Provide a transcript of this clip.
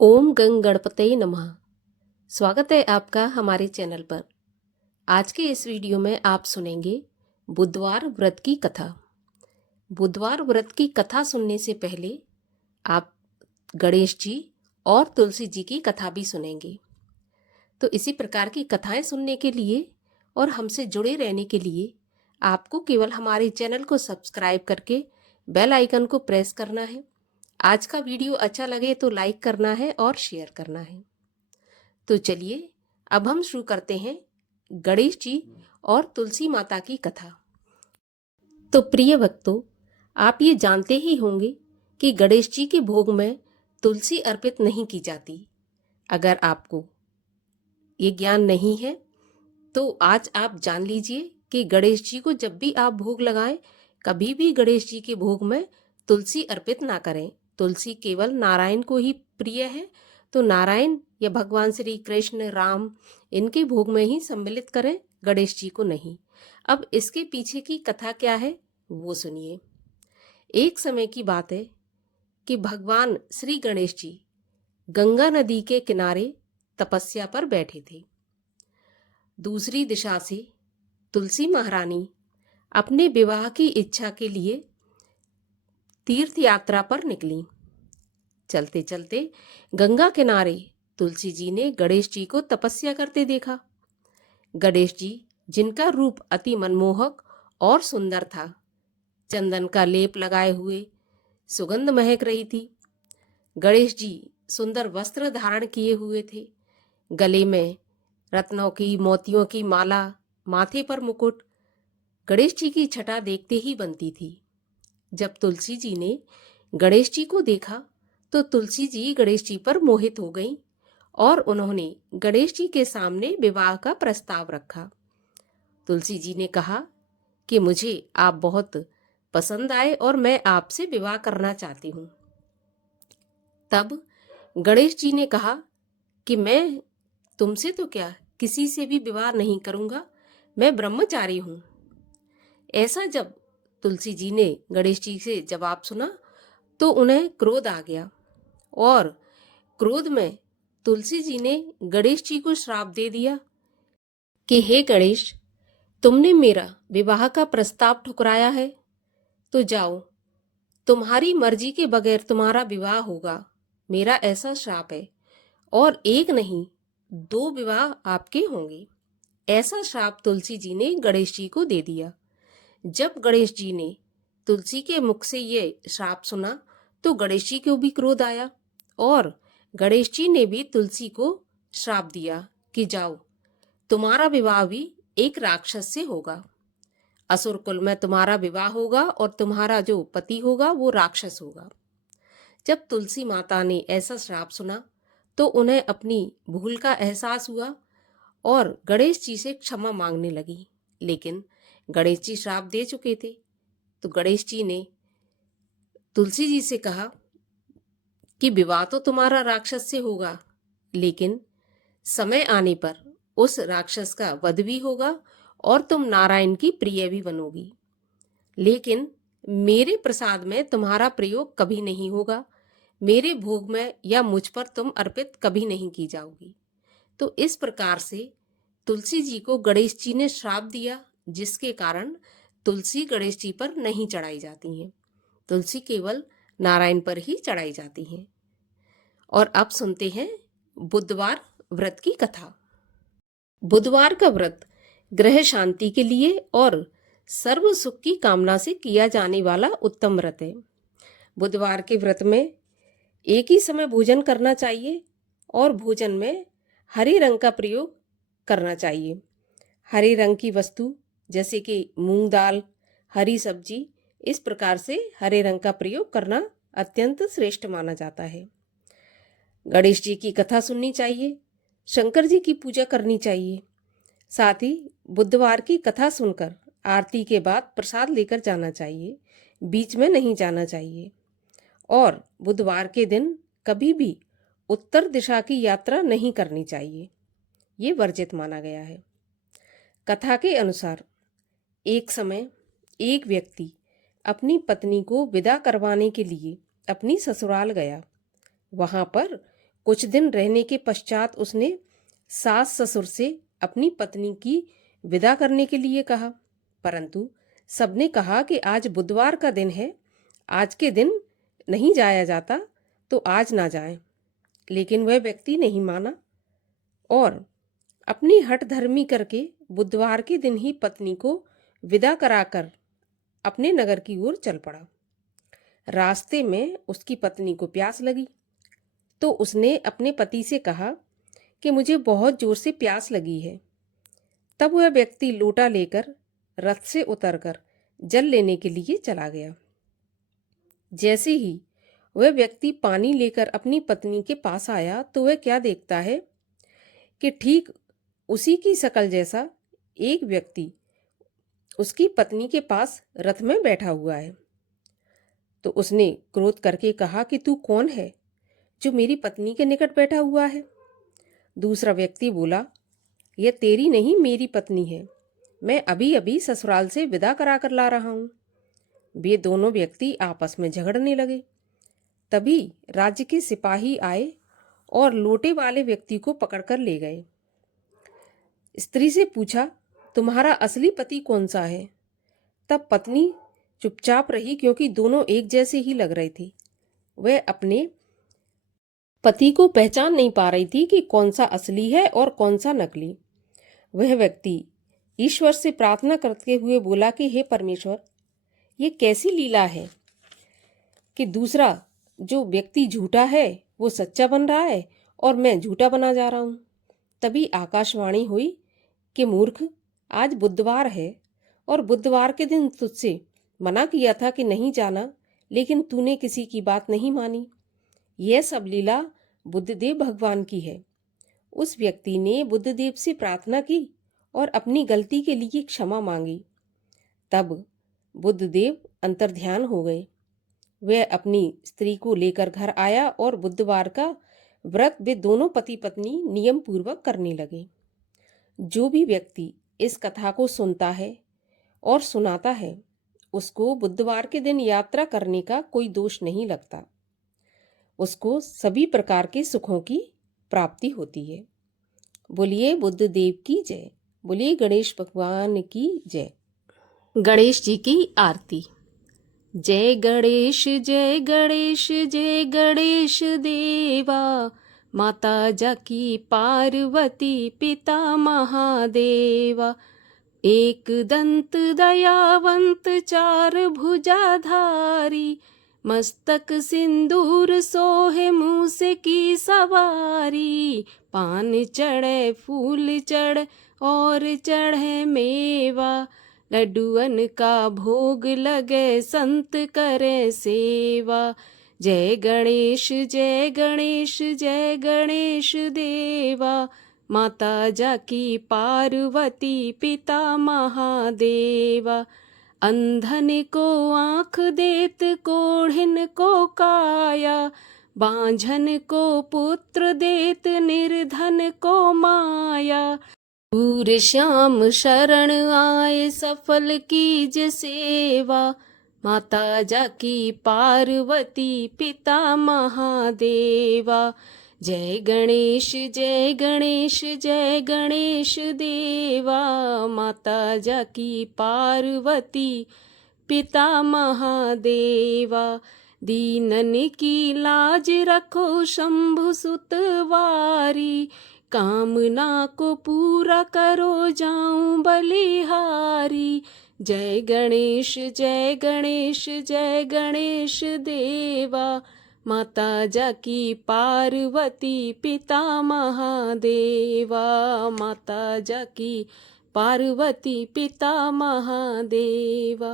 ओम गंग गणपतये नमः। स्वागत है आपका हमारे चैनल पर। आज के इस वीडियो में आप सुनेंगे बुधवार व्रत की कथा। बुधवार व्रत की कथा सुनने से पहले आप गणेश जी और तुलसी जी की कथा भी सुनेंगे। तो इसी प्रकार की कथाएं सुनने के लिए और हमसे जुड़े रहने के लिए आपको केवल हमारे चैनल को सब्सक्राइब करके बेल आइकन को प्रेस करना है। आज का वीडियो अच्छा लगे तो लाइक करना है और शेयर करना है। तो चलिए अब हम शुरू करते हैं गणेश जी और तुलसी माता की कथा। तो प्रिय भक्तों, आप ये जानते ही होंगे कि गणेश जी के भोग में तुलसी अर्पित नहीं की जाती। अगर आपको ये ज्ञान नहीं है तो आज आप जान लीजिए कि गणेश जी को जब भी आप भोग लगाएं, कभी भी गणेश जी के भोग में तुलसी अर्पित ना करें। तुलसी केवल नारायण को ही प्रिय है, तो नारायण या भगवान श्री कृष्ण, राम, इनके भोग में ही सम्मिलित करें, गणेश जी को नहीं। अब इसके पीछे की कथा क्या है वो सुनिए। एक समय की बात है कि भगवान श्री गणेश जी गंगा नदी के किनारे तपस्या पर बैठे थे। दूसरी दिशा से तुलसी महारानी अपने विवाह की इच्छा के लिए तीर्थ यात्रा पर निकली। चलते चलते गंगा किनारे तुलसी जी ने गणेश जी को तपस्या करते देखा। गणेश जी, जिनका रूप अति मनमोहक और सुंदर था, चंदन का लेप लगाए हुए सुगंध महक रही थी। गणेश जी सुंदर वस्त्र धारण किए हुए थे, गले में रत्नों की, मोतियों की माला, माथे पर मुकुट। गणेश जी की छटा देखते ही बनती थी। जब तुलसी जी ने गणेश जी को देखा तो तुलसी जी गणेश जी पर मोहित हो गईं और उन्होंने गणेश जी के सामने विवाह का प्रस्ताव रखा। तुलसी जी ने कहा कि मुझे आप बहुत पसंद आए और मैं आपसे विवाह करना चाहती हूँ। तब गणेश जी ने कहा कि मैं तुमसे तो क्या, किसी से भी विवाह नहीं करूँगा, मैं ब्रह्मचारी हूँ। ऐसा जब तुलसी जी ने गणेश जी से जवाब सुना तो उन्हें क्रोध आ गया और क्रोध में तुलसी जी ने गणेश जी को श्राप दे दिया कि हे गणेश, तुमने मेरा विवाह का प्रस्ताव ठुकराया है, तो जाओ, तुम्हारी मर्जी के बगैर तुम्हारा विवाह होगा। मेरा ऐसा श्राप है और एक नहीं, 2 विवाह आपके होंगे। ऐसा श्राप तुलसी जी ने गणेश जी को दे दिया। जब गणेश जी ने तुलसी के मुख से ये श्राप सुना तो गणेश जी को भी क्रोध आया और गणेश जी ने भी तुलसी को श्राप दिया कि जाओ, तुम्हारा विवाह भी एक राक्षस से होगा। असुर कुल में तुम्हारा विवाह होगा और तुम्हारा जो पति होगा वो राक्षस होगा। जब तुलसी माता ने ऐसा श्राप सुना तो उन्हें अपनी भूल का एहसास हुआ और गणेश जी से क्षमा मांगने लगी। लेकिन गणेश जी श्राप दे चुके थे, तो गणेश जी ने तुलसी जी से कहा कि विवाह तो तुम्हारा राक्षस से होगा, लेकिन समय आने पर उस राक्षस का वध भी होगा और तुम नारायण की प्रिय भी बनोगी। लेकिन मेरे प्रसाद में तुम्हारा प्रयोग कभी नहीं होगा, मेरे भोग में या मुझ पर तुम अर्पित कभी नहीं की जाओगी। तो इस प्रकार से तुलसी जी को गणेश जी ने श्राप दिया, जिसके कारण तुलसी गणेश जी पर नहीं चढ़ाई जाती हैं। तुलसी केवल नारायण पर ही चढ़ाई जाती हैं। और अब सुनते हैं बुधवार व्रत की कथा। बुधवार का व्रत ग्रह शांति के लिए और सर्व सुख की कामना से किया जाने वाला उत्तम व्रत है। बुधवार के व्रत में एक ही समय भोजन करना चाहिए और भोजन में हरे रंग का प्रयोग करना चाहिए। हरे रंग की वस्तु जैसे कि मूंग दाल, हरी सब्जी, इस प्रकार से हरे रंग का प्रयोग करना अत्यंत श्रेष्ठ माना जाता है। गणेश जी की कथा सुननी चाहिए, शंकर जी की पूजा करनी चाहिए। साथ ही बुधवार की कथा सुनकर आरती के बाद प्रसाद लेकर जाना चाहिए, बीच में नहीं जाना चाहिए। और बुधवार के दिन कभी भी उत्तर दिशा की यात्रा नहीं करनी चाहिए, ये वर्जित माना गया है। कथा के अनुसार एक समय एक व्यक्ति अपनी पत्नी को विदा करवाने के लिए अपनी ससुराल गया। वहां पर कुछ दिन रहने के पश्चात उसने सास ससुर से अपनी पत्नी की विदा करने के लिए कहा, परंतु सबने कहा कि आज बुधवार का दिन है, आज के दिन नहीं जाया जाता, तो आज ना जाएं। लेकिन वह व्यक्ति नहीं माना और अपनी हठधर्मी करके बुधवार के दिन ही पत्नी को विदा कराकर अपने नगर की ओर चल पड़ा। रास्ते में उसकी पत्नी को प्यास लगी, तो उसने अपने पति से कहा कि मुझे बहुत जोर से प्यास लगी है। तब वह व्यक्ति लोटा लेकर रथ से उतरकर जल लेने के लिए चला गया। जैसे ही वह व्यक्ति पानी लेकर अपनी पत्नी के पास आया तो वह क्या देखता है कि ठीक उसी की शक्ल जैसा एक व्यक्ति उसकी पत्नी के पास रथ में बैठा हुआ है। तो उसने क्रोध करके कहा कि तू कौन है जो मेरी पत्नी के निकट बैठा हुआ है? दूसरा व्यक्ति बोला, यह तेरी नहीं मेरी पत्नी है, मैं अभी अभी ससुराल से विदा करा कर ला रहा हूँ। वे दोनों व्यक्ति आपस में झगड़ने लगे। तभी राज्य के सिपाही आए और लोटे वाले व्यक्ति को पकड़कर ले गए। स्त्री से पूछा, तुम्हारा असली पति कौन सा है? तब पत्नी चुपचाप रही, क्योंकि दोनों एक जैसे ही लग रहे थे। वह अपने पति को पहचान नहीं पा रही थी कि कौन सा असली है और कौन सा नकली। वह व्यक्ति ईश्वर से प्रार्थना करते हुए बोला कि हे परमेश्वर, ये कैसी लीला है कि दूसरा जो व्यक्ति झूठा है वो सच्चा बन रहा है और मैं झूठा बना जा रहा हूँ। तभी आकाशवाणी हुई कि मूर्ख, आज बुधवार है और बुधवार के दिन तुझसे मना किया था कि नहीं जाना, लेकिन तूने किसी की बात नहीं मानी। यह सब लीला बुद्धदेव भगवान की है। उस व्यक्ति ने बुद्धदेव से प्रार्थना की और अपनी गलती के लिए क्षमा मांगी। तब बुद्धदेव अंतर्ध्यान हो गए। वह अपनी स्त्री को लेकर घर आया और बुधवार का व्रत वे दोनों पति पत्नी नियम पूर्वक करने लगे। जो भी व्यक्ति इस कथा को सुनता है और सुनाता है, उसको बुधवार के दिन यात्रा करने का कोई दोष नहीं लगता। उसको सभी प्रकार के सुखों की प्राप्ति होती है। बोलिए बुद्ध देव की जय। बोलिए गणेश भगवान की जय। गणेश जी की आरती। जय गणेश जय गणेश जय गणेश देवा, माता जाकी पार्वती पिता महादेवा। एक दंत दयावंत चार भुजाधारी, मस्तक सिंदूर सोहे मूस की सवारी। पान चढ़े फूल चढ़े और चढ़े मेवा, लड्डुअन का भोग लगे संत करे सेवा। जय गणेश जय गणेश जय गणेश देवा, माता जाकी पार्वती पिता महादेवा। अंधन को आँख देत कोढ़िन को काया, बांझन को पुत्र देत निर्धन को माया। सूर्य श्याम शरण आए सफल कीज सेवा, माता जाकी पार्वती पिता महादेवा। जय गणेश जय गणेश जय गणेश देवा, माता जाकी पार्वती पिता महादेवा। दीनन की लाज रखो शंभु सुतवारी, कामना को पूरा करो जाऊं बलिहारी। जय गणेश जय गणेश जय गणेश देवा, माता जाकी पार्वती पिता महादेवा। माता जाकी पार्वती पिता महादेवा।